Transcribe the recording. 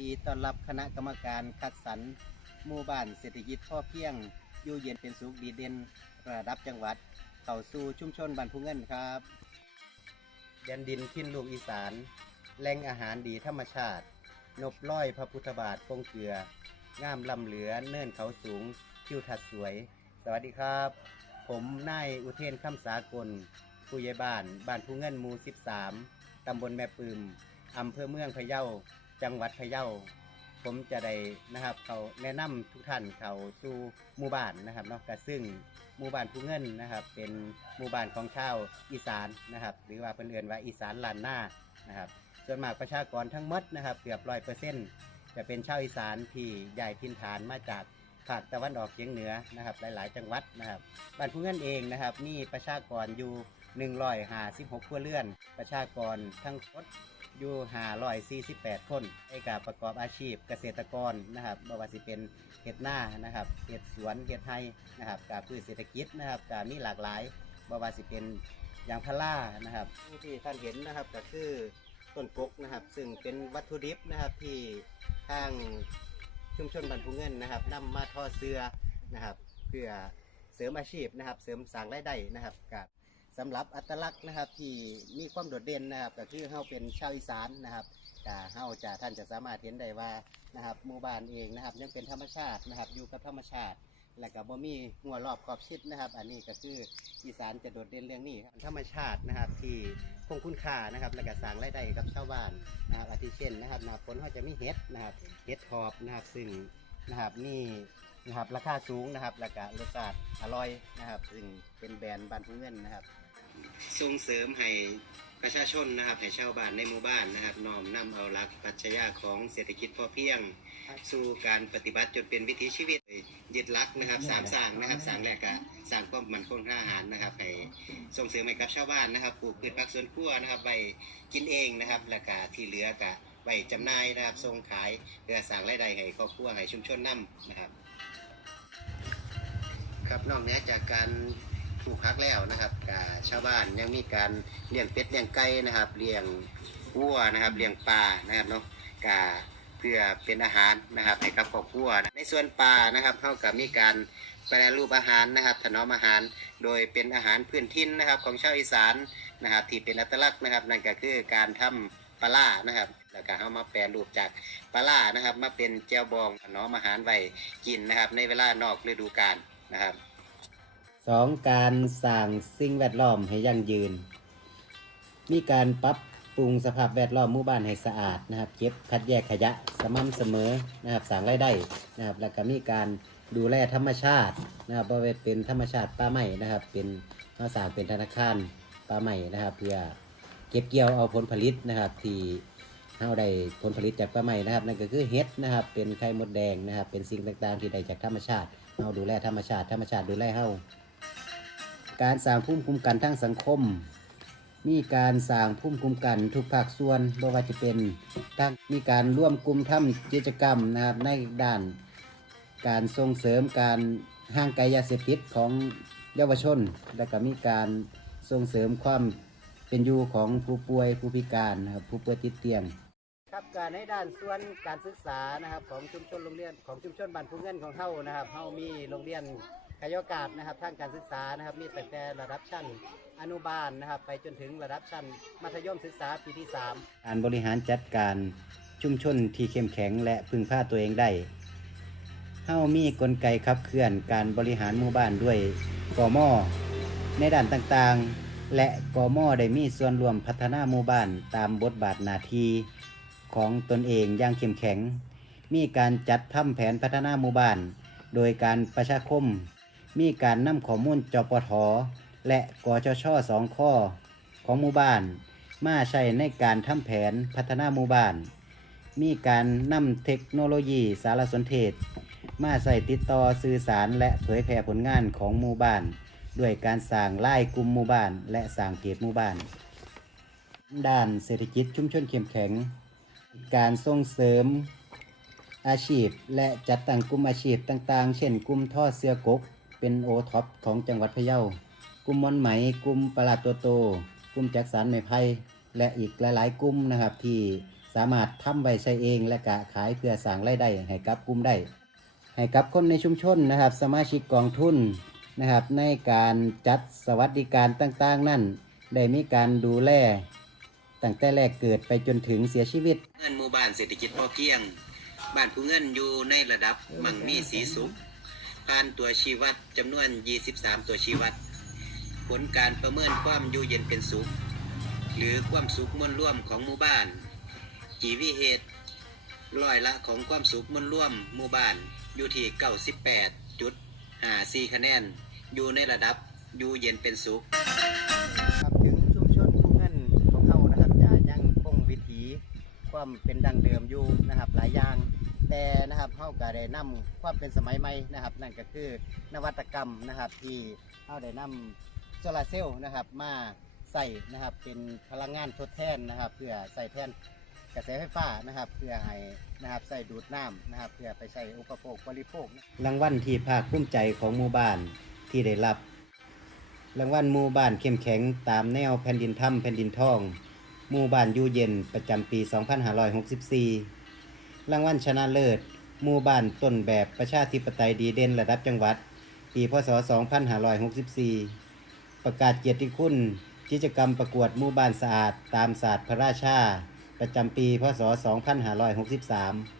ดีต้อนรับคณะกรรมการคัดสรรหมู่บ้านเศรษฐกิจพ่อเพียง อยู่เย็นเป็นสุขดีเด่นระดับจังหวัด เข้าสู่ชุมชนบ้านผู้เงินครับแดนดินทินลูกอีสานแหล่งอาหารดีธรรมชาติ นบร้อยพระพุทธบาทคงเกลือ งามลำเหลือเนินเขาสูงทิวทัศน์สวย สวัสดีครับ ผมนายอุเทนคำสากล ผู้ใหญ่บ้านบ้านผู้เงินหมู่13ตำบลแม่ปืมอำเภอเมืองพะเยา จังหวัดพะเยาผมจะได้นะครับเขาแนะนำทุกท่านเขาสู่หมู่บ้านนะครับเนาะก็ซึ่งหมู่บ้านผู้เงินนะครับ เป็นหมู่บ้านของชาวอีสานนะครับ หรือว่าเพิ่นเอื่นว่าอีสานลานหน้านะครับ ส่วนมากประชากรทั้งหมดนะครับเกือบร้อยเปอร์เซ็นต์จะเป็นชาวอีสานที่ย้ายถิ่นฐานมาจากภาคตะวันออกเฉียงเหนือนะครับ หลาย ๆ จังหวัดนะครับบ้านผู้เงินเองนะครับ มีประชากรอยู่ 156ครัวเรือน ประชากรทั้งหมดอยู่548 คนในการประกอบอาชีพเกษตรกรนะครับบ่ว่าสิเป็นเห็ดหน้านะครับเห็ดสวนเห็ดไทยนะครับกับพืชเศรษฐกิจนะครับก็มีหลากหลายบ่ว่าสิเป็นยางพารานะครับที่ท่านเห็นนะครับก็คือต้นกกนะครับ ซึ่งเป็นวัตถุดิบนะครับที่ทางชุมชนบ้านผู้เงินนะครับนำมาทอเสื้อนะครับ เพื่อเสริมอาชีพนะครับ เสริมสร้างรายได้นะครับกับ สำหรับอัตลักษณ์นะครับที่มีความโดดเด่นนะครับก็คือเฮาเป็นชาวอีสานนะครับก็เฮาจะท่านจะสามารถเห็นได้ว่านะครับหมู่บ้านเองนะครับยังเป็นธรรมชาตินะครับอยู่กับธรรมชาติ และก็บ่มีหัวรอบขอบชิดนะครับ อันนี้ก็คืออีสานจะโดดเด่นเรื่องนี้ธรรมชาตินะครับที่คงคุณค่านะครับ และก็สร้างรายได้กับชาวบ้านนะครับอาทิเช่นนะครับนาฝนเขาจะมีเห็ดนะครับเห็ดทอบนะครับซึ่งนะครับนี่นะครับราคาสูงนะครับ และก็รสชาติอร่อยนะครับ ซึ่งเป็นแบรนด์บ้านทุ่งเงินนะครับ ส่งเสริมให้ประชาชนนะครับให้ชาวบ้านในหมู่บ้านนะครับน้อมนำเอาหลักปรัชญาของเศรษฐกิจพอเพียง สู่การปฏิบัติจนเป็นวิถีชีวิตยึดหลักนะครับสามสร้างนะครับสร้างแรกก็สร้างความมั่นคงทางอาหารนะครับให้ส่งเสริมให้กับชาวบ้านนะครับปลูกพืชผักสวนครัวนะครับไปกินเองนะครับแล้วก็ที่เหลือก็ไปจำหน่ายนะครับส่งขายเพื่อสร้างรายได้ให้ครอบครัวให้ชุมชนนํนะครับ ครับนอกเหนือจากการ ปลูกพักแล้วนะครับกับชาวบ้านยังมีการเลี้ยงเป็ดเลี้ยงไก่นะครับเลี้ยงวัวนะครับเลี้ยงปลานะครับเนาะกาเพื่อเป็นอาหารนะครับให้กับครอบครัวนะในส่วนปลานะครับเท่ากับมีการแปรรูปอาหารนะครับ ถนอมอาหารโดยเป็นอาหารพื้นถิ่นนะครับ ของชาวอีสานนะครับ ที่เป็นอัตลักษณ์นะครับ นั่นก็คือการทำปลานะครับ แล้วก็เอามาแปรรูปจากปลานะครับ มาเป็นแจวบองถนอมอาหารไว้กินนะครับ ในเวลานอกฤดูกาลนะครับ สองการสร้างสิ่งแวดล้อมให้ยั่งยืน มีการปรับปรุงสภาพแวดล้อมหมู่บ้านให้สะอาดนะครับเก็บคัดแยกขยะสม่ำเสมอนะครับสร้างรายได้นะครับแล้วก็มีการดูแลธรรมชาตินะครับบ่ว่าเป็นธรรมชาติป่าไม้นะครับ เป็นเขาสร้างเป็นธนาคารป่าไม้นะครับ เพื่อเก็บเกี่ยวเอาผลผลิตนะครับ ที่เราได้ผลผลิตจากป่าไม้นะครับ นั่นก็คือเห็ดนะครับ เป็นไข่มดแดงนะครับ เป็นสิ่งต่างๆ ที่ได้จากธรรมชาติเราดูแลธรรมชาติ ธรรมชาติดูแลเฮา การสร้างภูมิคุ้มกันทางสังคม มีการสร้างภูมิคุ้มกันทุกภาคส่วนไม่ว่าจะเป็นการมีการร่วมกลุ่มทำกิจกรรมนะครับในด้าน การส่งเสริมการห่างไกลยาเสพติดของเยาวชน และก็มีการส่งเสริมความเป็นอยู่ของผู้ป่วยผู้พิการนะครับผู้ป่วยติดเตียงครับการในด้านส่วนการศึกษานะครับของชุมชนโรงเรียนของชุมชนบ้านผู้เงินของเฮานะครับเฮามีโรงเรียน ขยโอกาสนะครับทางการศึกษานะครับ มีตั้งแต่ระดับชั้นอนุบาลนะครับ ไปจนถึงระดับชั้นมัธยมศึกษาปีที่ 3 การบริหารจัดการชุมชนที่เข้มแข็งและพึ่งพาตัวเองได้เฮามีกลไกขับเคลื่อนการบริหารหมู่บ้านด้วยกมในด้านต่างๆ และกมได้มีส่วนร่วมพัฒนาหมู่บ้านตามบทบาทหน้าที่ของตนเองอย่างเข้มแข็ง มีการจัดทำแผนพัฒนาหมู่บ้าน โดยการประชาคม มีการนำข้อมูลจปทและกชชสองข้อของหมู่บ้าน มาใช้ในการทำแผนพัฒนาหมู่บ้าน มีการนำเทคโนโลยีสารสนเทศ มาใส่ติดต่อสื่อสารและเผยแพร่ผลงานของหมู่บ้าน ด้วยการสร้างไล่กลุ่มหมู่บ้าน และสร้างเพจหมู่บ้าน ด้านเศรษฐกิจชุมชนเข้มแข็ง การส่งเสริมอาชีพและจัดตั้งกลุ่มอาชีพต่างๆ เช่นกลุ่มทอดเสื้อกก เป็นโอท็อปของจังหวัดพะเยา กลุ่มมอนไหม กลุ่มปลาดตัวโต กลุ่มจักสารไม้ไผ่และอีกหลายๆ กลุ่มนะครับ ที่สามารถทำไว้ใช้เองและกะขายเพื่อสร้างรายได้ให้กับกลุ่มได้ ให้กับคนในชุมชนนะครับ สมาชิกกองทุนนะครับ ในการจัดสวัสดิการต่างๆ นั่น ได้มีการดูแลตั้งแต่แรกเกิดไปจนถึงเสียชีวิต เงินหมู่บ้านเศรษฐกิจพอเพียง บ้านผู้เงินอยู่ในระดับมั่งมีสีสุข ผ่านตัวชีวัดจำนวน 23 ตัวชีวัด ผลการประเมินความอยู่เย็นเป็นสุข หรือความสุขมวลร่วมของหมู่บ้าน จีวีเหตุร้อยละของความสุขมวลร่วมหมู่บ้านอยู่ที่ 98จุด54คะแนน อยู่ในระดับอยู่เย็นเป็นสุขครับถึงชุมชนผู้เงินของเขานะครับจะยังคงวิถีความเป็นดังเดิมอยู่นะครับหลายอย่าง แต่ นะครับเขาก็ได้นำความเป็นสมัยใหม่นะครับ นั่นก็คือนวัตกรรมนะครับที่เขาได้นำโซลาร์เซลล์นะครับมาใส่นะครับเป็นพลังงานทดแทนนะครับ เพื่อใส่แทนกระแสไฟฟ้านะครับ เพื่อให้นะครับใส่ดูดน้ำนะครับ เพื่อไปใช้อุปโภคบริโภครางวัลที่ภาคภูมิใจของหมู่บ้านที่ได้รับ รางวัลหมู่บ้านเข้มแข็งตามแนวแผ่นดินถ้ำแผ่นดินทองหมู่บ้านอยู่เย็นประจำปี 2564 รางวัลชนะเลิศ หมู่บ้านต้นแบบประชาธิปไตยดีเด่นระดับจังหวัด ปีพศ 2564 ประกาศเกียรติคุณกิจกรรมประกวดหมู่บ้านสะอาด ตามศาสตร์พระราชา ประจำปีพศ 2563